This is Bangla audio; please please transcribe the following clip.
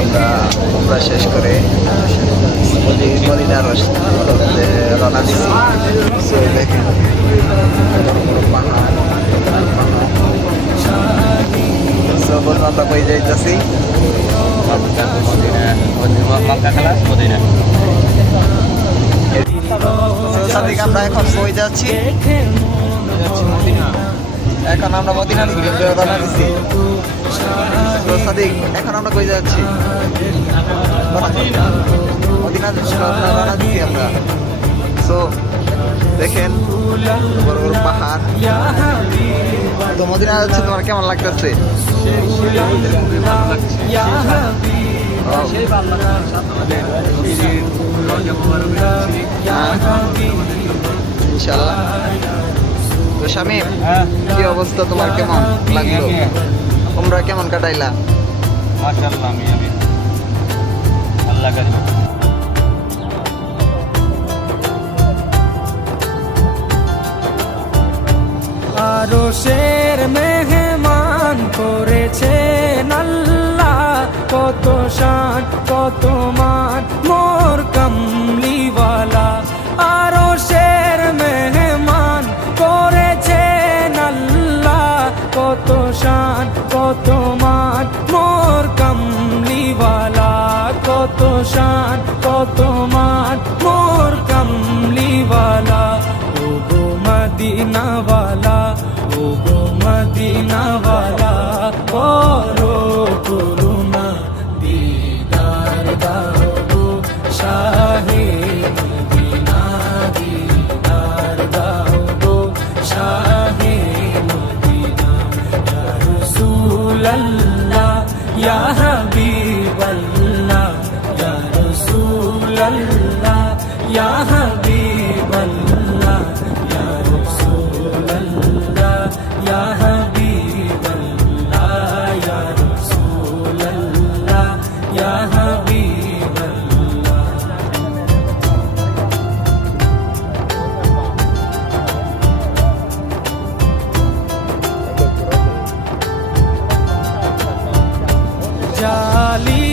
আমরা উমরা শেষ করে মদিনার রওনা দিচ্ছি। সো দেখেন বড় বড় পাহাড়। সো বন্ধু আমরা কই যাইতেছি? সাদিক আমরা এখন কই যাচ্ছি? এখন আমরা মদিনার রওনা দিচ্ছি। সাদিক এখন আমরা কই যাচ্ছি? মদিনার রওনা দিচ্ছি আমরা। সো দেখেন বড় বড় পাহাড়। তো মদিনা যাচ্ছে, তোমার কেমন লাগতেছে? ইনশাল্লাহ। তো শামীম, কি অবস্থা, তোমার কেমন লাগলো? তোমরা কেমন কাটাইলা? মাশাআল্লাহ, আমি আল্লাহ কাছে আরশের মেহমান করেছেন আল্লাহ, কত শান কত মান মোর কামলিওয়ালা। আরশের মেহমান করেছেন আল্লাহ, কত শান কত মান মোর কামলিওয়ালা, কত শান কত মান মোর কামলিওয়ালা। ও গো মদিনাওয়ালা, ও গো মদিনাওয়ালা, করো করুণা দিদার দাও গো শাহে মদিনা, দিদার দাও গো শাহে মদিনা। ইয়া রাসূলাল্লাহ ইয়া হাবিবাল্লাহ, ইয়া রাসূলাল্লাহ ইয়া হাবিবাল্লাহ, ইয়া রাসূলাল্লাহ ইয়া হাবিবাল্লাহ, ইয়া রাসূলাল্লাহ ইয়া হাবিবাল্লাহ। জালি